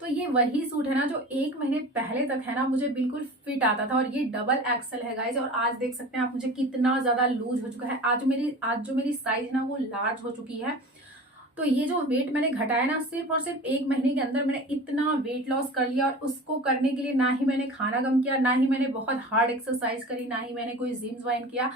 तो ये वही सूट है ना जो 1 महीने पहले तक है ना मुझे बिल्कुल फिट आता था, और ये डबल एक्सल है गाइज। और आज देख सकते हैं आप मुझे कितना ज्यादा लूज हो चुका है। आज जो मेरी साइज है ना वो लार्ज हो चुकी है। तो ये जो वेट मैंने घटाया ना, सिर्फ और सिर्फ 1 महीने के अंदर मैंने इतना वेट लॉस कर लिया। और उसको करने के लिए ना ही मैंने खाना कम किया, ना ही मैंने बहुत हार्ड एक्सरसाइज करी, ना ही मैंने कोई जिम ज्वाइन किया।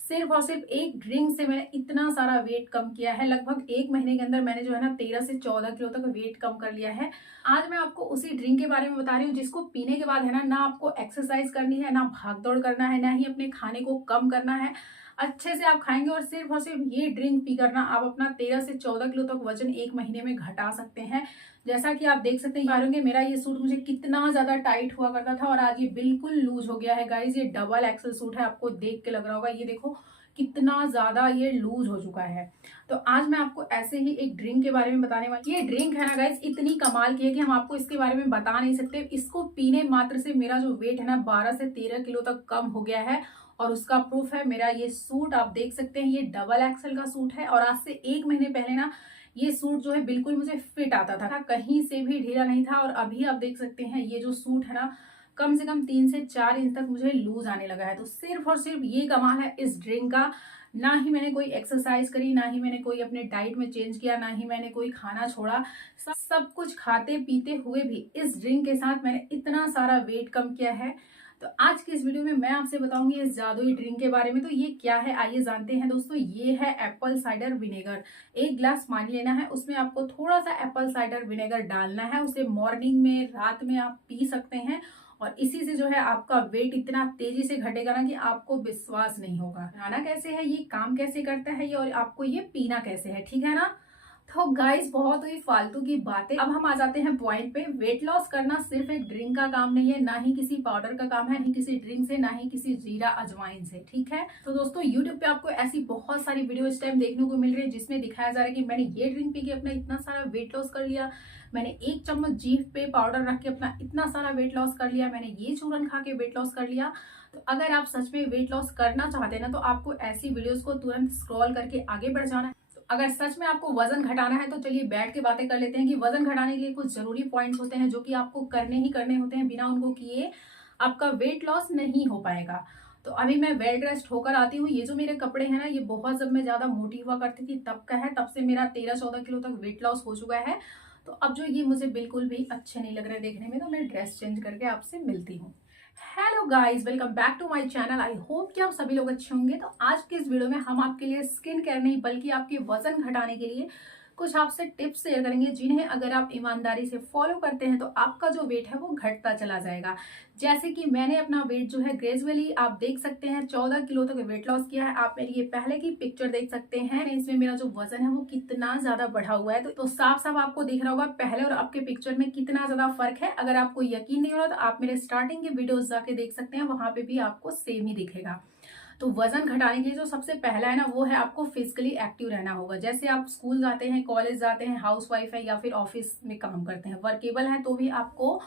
सिर्फ और सिर्फ एक ड्रिंक से मैंने इतना सारा वेट कम किया है। लगभग 1 महीने के अंदर मैंने जो है ना 13 से 14 किलो तक वेट कम कर लिया है। आज मैं आपको उसी ड्रिंक के बारे में बता रही हूँ जिसको पीने के बाद है ना आपको एक्सरसाइज करनी है, ना भाग दौड़ करना है, ना ही अपने खाने को कम करना है। अच्छे से आप खाएंगे और सिर्फ ये ड्रिंक पी करना आप अपना 13 से 14 किलो तक वजन 1 महीने में घटा सकते हैं। जैसा कि आप देख सकते हैं मेरा ये सूट मुझे कितना ज्यादा टाइट हुआ करता था और आज ये बिल्कुल लूज हो गया है गाइज। ये डबल एक्सल सूट है, आपको देख के लग रहा होगा, ये देखो कितना ज्यादा ये लूज हो चुका है। तो आज मैं आपको ऐसे ही एक ड्रिंक के बारे में बताने वाली। ये ड्रिंक है ना गाइज इतनी कमाल की है कि हम आपको इसके बारे में बता नहीं सकते। इसको पीने मात्र से मेरा जो वेट है ना 12 से 13 किलो तक कम हो गया है। और उसका प्रूफ है मेरा ये सूट, आप देख सकते हैं ये डबल एक्सल का सूट है। और आज से 1 महीने पहले ना ये सूट जो है बिल्कुल मुझे फिट आता था, कहीं से भी ढीला नहीं था। और अभी आप देख सकते हैं ये जो सूट है ना कम से कम 3 से 4 इंच तक मुझे लूज आने लगा है। तो सिर्फ और सिर्फ ये कमाल है इस ड्रिंक का। ना ही मैंने कोई एक्सरसाइज करी, ना ही मैंने कोई अपने डाइट में चेंज किया, ना ही मैंने कोई खाना छोड़ा। सब कुछ खाते पीते हुए भी इस ड्रिंक के साथ मैंने इतना सारा वेट कम किया है। तो आज की इस वीडियो में मैं आपसे बताऊंगी इस जादुई ड्रिंक के बारे में। तो ये क्या है आइए जानते हैं दोस्तों। ये है एप्पल साइडर विनेगर। 1 ग्लास पानी लेना है, उसमें आपको थोड़ा सा एप्पल साइडर विनेगर डालना है। उसे मॉर्निंग में, रात में आप पी सकते हैं। और इसी से जो है आपका वेट इतना तेजी से घटेगा ना कि आपको विश्वास नहीं होगा। बनाना कैसे है, ये काम कैसे करता है ये, और आपको ये पीना कैसे है, ठीक है ना। तो गाइस बहुत हुई फालतू की बातें, अब हम आ जाते हैं पॉइंट पे। वेट लॉस करना सिर्फ एक ड्रिंक का काम नहीं है, ना ही किसी पाउडर का काम है, नहीं किसी ड्रिंक से, ना ही किसी जीरा अजवाइन से, ठीक है। तो दोस्तों यूट्यूब पे आपको ऐसी बहुत सारी वीडियो इस टाइम देखने को मिल रही है जिसमें दिखाया जा रहा है कि मैंने ये ड्रिंक पी के अपना इतना सारा वेट लॉस कर लिया, मैंने 1 चम्मच जीभ पे पाउडर रख के अपना इतना सारा वेट लॉस कर लिया, मैंने ये चूरन खा के वेट लॉस कर लिया। तो अगर आप सच में वेट लॉस करना चाहते हैं ना तो आपको ऐसी वीडियोस को तुरंत स्क्रॉल करके आगे बढ़ जाना है। अगर सच में आपको वजन घटाना है तो चलिए बैठ के बातें कर लेते हैं कि वजन घटाने के लिए कुछ जरूरी पॉइंट्स होते हैं जो कि आपको करने ही करने होते हैं। बिना उनको किए आपका वेट लॉस नहीं हो पाएगा। तो अभी मैं वेल ड्रेस्ड होकर आती हूँ। ये जो मेरे कपड़े हैं ना ये बहुत, जब मैं ज्यादा मोटी हुआ करती थी तब का है, तब से मेरा 13-14 किलो तक वेट लॉस हो चुका है। तो अब जो ये मुझे बिल्कुल भी अच्छे नहीं लग रहे देखने में, तो मैं ड्रेस चेंज करके आपसे मिलती हूँ। Hello guys, welcome back to my channel. I hope कि आप सभी लोग अच्छे होंगे। तो आज के इस वीडियो में हम आपके लिए स्किन केयर नहीं बल्कि आपके वजन घटाने के लिए कुछ आपसे टिप्स शेयर करेंगे, जिन्हें अगर आप ईमानदारी से फॉलो करते हैं तो आपका जो वेट है वो घटता चला जाएगा। जैसे कि मैंने अपना वेट जो है ग्रेजुअली आप देख सकते हैं 14 किलो तक वेट लॉस किया है। आप मेरी ये पहले की पिक्चर देख सकते हैं, इसमें मेरा जो वजन है वो कितना ज्यादा बढ़ा हुआ है। तो साफ साफ आपको दिख रहा होगा पहले और अब के पिक्चर में कितना ज्यादा फर्क है। अगर आपको यकीन नहीं हो रहा तो आप मेरे स्टार्टिंग के वीडियोस जाके देख सकते हैं, वहां पे भी आपको सेम ही दिखेगा। तो वजन घटाने के लिए जो सबसे पहला है ना वो है आपको फिजिकली एक्टिव रहना होगा। जैसे आप स्कूल जाते हैं, कॉलेज जाते हैं, हाउसवाइफ है या फिर ऑफिस में काम करते हैं, वर्केबल है, तो भी आपको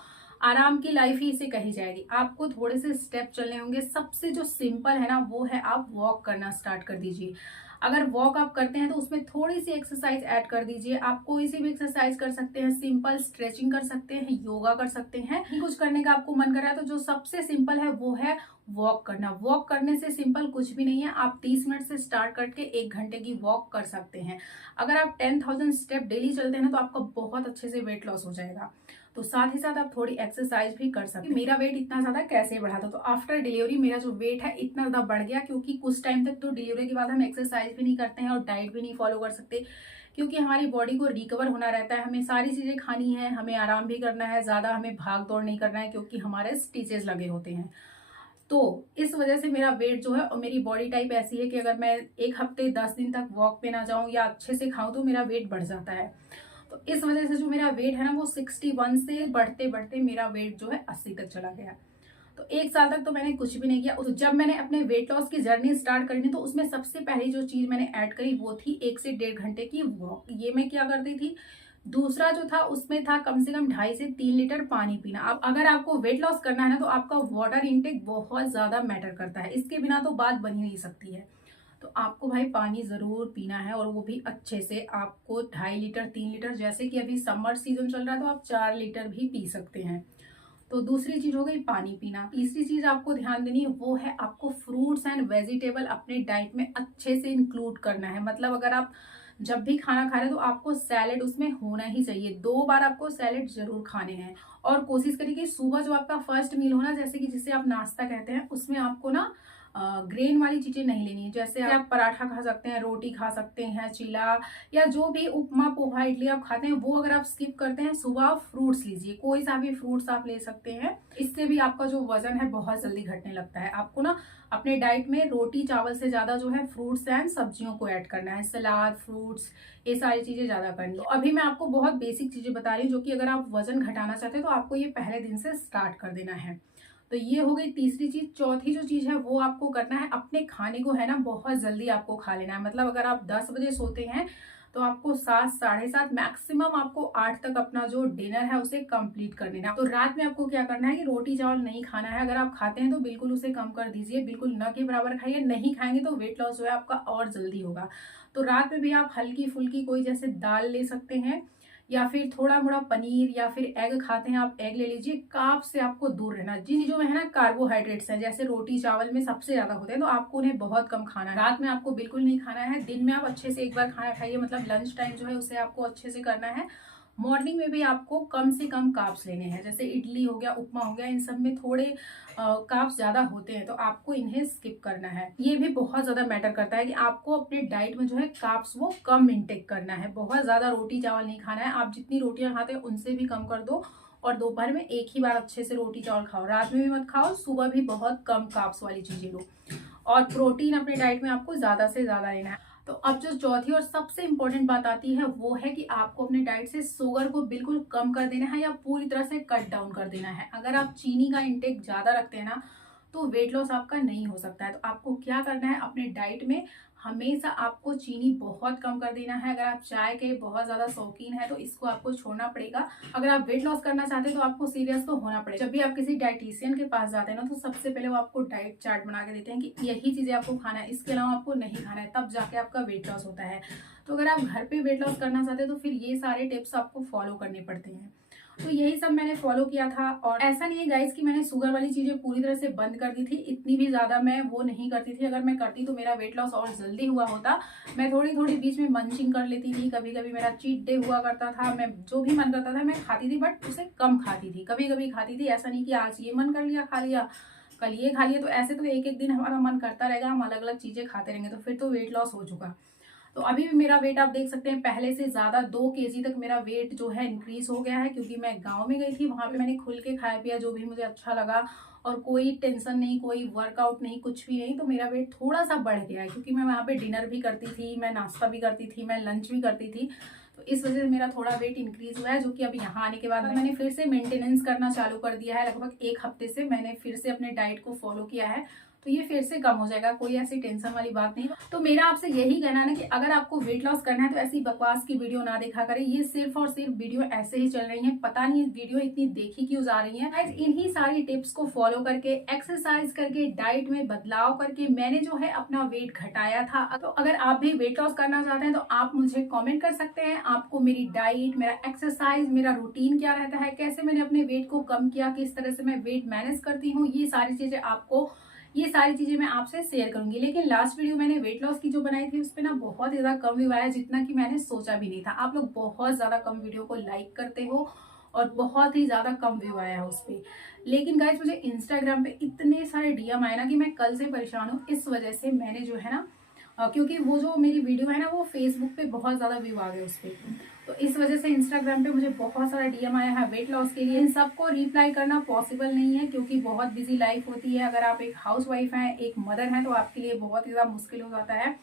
आराम की लाइफ ही इसे कही जाएगी। आपको थोड़े से स्टेप चलने होंगे। सबसे जो सिंपल है ना वो है आप वॉक करना स्टार्ट कर दीजिए। अगर वॉक आप करते हैं तो उसमें थोड़ी सी एक्सरसाइज ऐड कर दीजिए। आप कोई सी भी एक्सरसाइज कर सकते हैं, सिंपल स्ट्रेचिंग कर सकते हैं, योगा कर सकते हैं। कुछ करने का आपको मन कर रहा है तो जो सबसे सिंपल है वो है वॉक करना। वॉक करने से सिंपल कुछ भी नहीं है। आप 30 मिनट से स्टार्ट करके 1 घंटे की वॉक कर सकते हैं। अगर आप 10,000 स्टेप डेली चलते हैं ना तो आपका बहुत अच्छे से वेट लॉस हो जाएगा। तो साथ ही साथ आप थोड़ी एक्सरसाइज भी कर सकते हैं। मेरा वेट इतना ज्यादा कैसे बढ़ा था, तो आफ्टर डिलीवरी मेरा जो वेट है इतना ज्यादा बढ़ गया, क्योंकि कुछ टाइम तक तो डिलीवरी के बाद हम एक्सरसाइज भी नहीं करते हैं और डाइट भी नहीं फॉलो कर सकते, क्योंकि हमारी बॉडी को रिकवर होना रहता है। हमें सारी चीजें खानी है, हमें आराम भी करना है, ज्यादा हमें भाग दौड़ नहीं करना है, क्योंकि हमारे स्टिचेस लगे होते हैं। तो इस वजह से मेरा वेट जो है और मेरी बॉडी टाइप ऐसी है कि अगर मैं 1 हफ्ते 10 दिन तक वॉक पे ना जाऊं या अच्छे से खाऊं तो मेरा वेट बढ़ जाता है। तो इस वजह से जो मेरा वेट है ना वो 61 से बढ़ते बढ़ते मेरा वेट जो है 80 तक चला गया। तो 1 साल तक तो मैंने कुछ भी नहीं किया। तो जब मैंने अपने वेट लॉस की जर्नी स्टार्ट करी थी तो उसमें सबसे पहली जो चीज मैंने ऐड करी वो थी 1 से 1.5 घंटे की वॉक। ये मैं क्या करती थी। दूसरा जो था उसमें था कम से कम 2.5 से 3 लीटर पानी पीना। अब अगर आपको वेट लॉस करना है ना तो आपका वाटर इनटेक बहुत ज्यादा मैटर करता है, इसके बिना तो बात बन ही नहीं सकती है। तो आपको भाई पानी ज़रूर पीना है, और वो भी अच्छे से। आपको 2.5 लीटर 3 लीटर, जैसे कि अभी समर सीजन चल रहा है तो आप 4 लीटर भी पी सकते हैं। तो दूसरी चीज हो गई पानी पीना। तीसरी चीज आपको ध्यान देनी है वो है आपको फ्रूट्स एंड वेजिटेबल अपने डाइट में अच्छे से इंक्लूड करना है। मतलब अगर आप जब भी खाना खा रहे हैं तो आपको सैलेड उसमें होना ही चाहिए, 2 बार आपको सैलेड जरूर खाने हैं। और कोशिश करिए कि सुबह जो आपका फर्स्ट मील हो ना, जैसे कि जिसे आप नाश्ता कहते हैं, उसमें आपको ना ग्रेन वाली चीजें नहीं लेनी है। जैसे आप पराठा खा सकते हैं, रोटी खा सकते हैं, चिला, या जो भी उपमा पोहा इडली आप खाते हैं वो अगर आप स्किप करते हैं, सुबह फ्रूट्स लीजिए, कोई सा भी फ्रूट्स आप ले सकते हैं। इससे भी आपका जो वजन है बहुत जल्दी घटने लगता है। आपको ना अपने डाइट में रोटी चावल से ज्यादा जो है फ्रूट्स एंड सब्जियों को ऐड करना है, सलाद, फ्रूट्स, ये सारी चीजें ज्यादा करनी है। तो अभी मैं आपको बहुत बेसिक चीजें बता रही हूँ जो कि अगर आप वजन घटाना चाहते हैं तो आपको ये पहले दिन से स्टार्ट कर देना है। तो ये हो गई तीसरी चीज। चौथी जो चीज है वो आपको करना है, अपने खाने को है ना बहुत जल्दी आपको खा लेना है। मतलब अगर आप 10 बजे सोते हैं तो आपको 7 7:30 मैक्सिमम आपको 8 तक अपना जो डिनर है उसे कंप्लीट कर देना। तो रात में आपको क्या करना है कि रोटी चावल नहीं खाना है। अगर आप खाते हैं तो बिल्कुल उसे कम कर दीजिए, बिल्कुल न के बराबर खाइए। नहीं खाएंगे तो वेट लॉस जो है आपका और जल्दी होगा। तो रात में भी आप हल्की फुल्की कोई जैसे दाल ले सकते हैं, या फिर थोड़ा मोड़ा पनीर, या फिर एग खाते हैं आप एग ले लीजिए। कार्ब से आपको दूर रहना। जिन चीजों में है ना कार्बोहाइड्रेट्स है, जैसे रोटी चावल में सबसे ज्यादा होते हैं, तो आपको उन्हें बहुत कम खाना है। रात में आपको बिल्कुल नहीं खाना है। दिन में आप अच्छे से एक बार खाना खाइए, मतलब लंच टाइम जो है उसे आपको अच्छे से करना है। मॉर्निंग में भी आपको कम से कम कार्ब्स लेने हैं, जैसे इडली हो गया, उपमा हो गया, इन सब में थोड़े कार्ब्स ज्यादा होते हैं तो आपको इन्हें स्किप करना है। ये भी बहुत ज्यादा मैटर करता है कि आपको अपने डाइट में जो है कार्ब्स वो कम इंटेक करना है। बहुत ज्यादा रोटी चावल नहीं खाना है। आप जितनी रोटियां खाते हैं उनसे भी कम कर दो, और दोपहर में एक ही बार अच्छे से रोटी चावल खाओ। रात में भी मत खाओ, सुबह भी बहुत कम कार्ब्स वाली चीजें लो। और प्रोटीन अपने डाइट में आपको ज्यादा से ज्यादा लेना है। तो अब जो चौथी और सबसे इंपॉर्टेंट बात आती है वो है कि आपको अपने डाइट से शुगर को बिल्कुल कम कर देना है, या पूरी तरह से कट डाउन कर देना है। अगर आप चीनी का इंटेक ज्यादा रखते हैं ना तो वेट लॉस आपका नहीं हो सकता है। तो आपको क्या करना है, अपने डाइट में हमेशा आपको चीनी बहुत कम कर देना है। अगर आप चाय के बहुत ज्यादा शौकीन है तो इसको आपको छोड़ना पड़ेगा। अगर आप वेट लॉस करना चाहते हैं तो आपको सीरियस तो होना पड़ेगा। जब भी आप किसी डाइटिशियन के पास जाते हैं ना तो सबसे पहले वो आपको डाइट चार्ट बना के देते हैं कि यही चीजें आपको खाना है, इसके अलावा आपको नहीं खाना है, तब जाके आपका वेट लॉस होता है। तो अगर आप घर पे वेट लॉस करना चाहते हैं तो फिर ये सारे टिप्स आपको फॉलो करने पड़ते हैं। तो यही सब मैंने फॉलो किया था। और ऐसा नहीं है गाइस कि मैंने शुगर वाली चीजें पूरी तरह से बंद कर दी थी, इतनी भी ज्यादा मैं वो नहीं करती थी। अगर मैं करती तो मेरा वेट लॉस और जल्दी हुआ होता। मैं थोड़ी थोड़ी बीच में मंचिंग कर लेती थी, कभी कभी मेरा चीट डे हुआ करता था, मैं जो भी मन करता था मैं खाती थी, बट उसे कम खाती थी, कभी कभी खाती थी। ऐसा नहीं कि आज ये मन कर लिया खा लिया, कल ये खा लिया। तो ऐसे तो एक एक दिन हमारा मन करता रहेगा, हम अलग अलग चीजें खाते रहेंगे, तो फिर तो वेट लॉस हो चुका। तो अभी भी मेरा वेट आप देख सकते हैं पहले से ज्यादा 2 kg तक मेरा वेट जो है इंक्रीज हो गया है, क्योंकि मैं गांव में गई थी, वहां पे मैंने खुल के खाया पिया जो भी मुझे अच्छा लगा, और कोई टेंशन नहीं, कोई वर्कआउट नहीं, कुछ भी नहीं। तो मेरा वेट थोड़ा सा बढ़ गया है, क्योंकि मैं वहां पे डिनर भी करती थी, मैं नाश्ता भी करती थी, मैं लंच भी करती थी। तो इस वजह से मेरा थोड़ा वेट इंक्रीज हुआ है, जो कि अब यहाँ आने के बाद मैंने फिर से मेंटेनेंस करना चालू कर दिया है। लगभग 1 हफ्ते से मैंने फिर से अपने डाइट को फॉलो किया है, तो ये फिर से कम हो जाएगा, कोई ऐसी टेंशन वाली बात नहीं। तो मेरा आपसे यही कहना है ना कि अगर आपको वेट लॉस करना है तो ऐसी बकवास की वीडियो ना देखा करें। ये सिर्फ और सिर्फ वीडियो ऐसे ही चल रही है, पता नहीं वीडियो इतनी देखी क्यों जा रही है। इन्हीं सारी टिप्स को फॉलो करके, एक्सरसाइज करके, डाइट में बदलाव करके मैंने जो है अपना वेट घटाया था। तो अगर आप भी वेट लॉस करना चाहते हैं तो आप मुझे कॉमेंट कर सकते हैं, आपको मेरी डाइट, मेरा एक्सरसाइज, मेरा रूटीन क्या रहता है, कैसे मैंने अपने वेट को कम किया, किस तरह से मैं वेट मैनेज करती हूँ, ये सारी चीजें मैं आपसे शेयर करूंगी। लेकिन लास्ट वीडियो मैंने वेट लॉस की जो बनाई थी उस पे ना बहुत ज्यादा कम व्यू आया, जितना कि मैंने सोचा भी नहीं था। आप लोग बहुत ज्यादा कम वीडियो को लाइक करते हो और बहुत ही ज्यादा कम व्यू आया है उस पे। लेकिन गाइस मुझे इंस्टाग्राम पे इतने सारे डीएम आए ना कि मैं कल से परेशान हूँ। इस वजह से मैंने जो है ना क्योंकि वो जो मेरी वीडियो है ना वो फेसबुक पे बहुत ज्यादा व्यू आ गए उस पे, तो इस वजह से इंस्टाग्राम पे मुझे बहुत सारा डीएम आया है वेट लॉस के लिए। इन सबको रिप्लाई करना पॉसिबल नहीं है क्योंकि बहुत बिजी लाइफ होती है। अगर आप एक हाउस वाइफ हैं, एक मदर हैं, तो आपके लिए बहुत ही ज्यादा मुश्किल हो जाता है।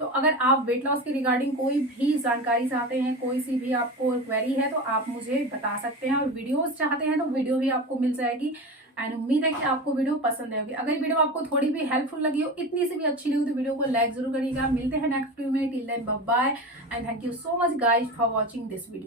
तो अगर आप वेट लॉस के रिगार्डिंग कोई भी जानकारी चाहते हैं, कोई सी भी आपको क्वेरी है, तो आप मुझे बता सकते हैं। और वीडियोस चाहते हैं तो वीडियो भी आपको मिल जाएगी। एंड उम्मीद है कि आपको वीडियो पसंद आएगी। अगर वीडियो आपको थोड़ी भी हेल्पफुल लगी हो, इतनी सी भी अच्छी लगी तो वीडियो को लाइक जरूर करिएगा। मिलते हैं नेक्स्ट वीडियो में। Till then bye bye and thank you so much guys for watching this video.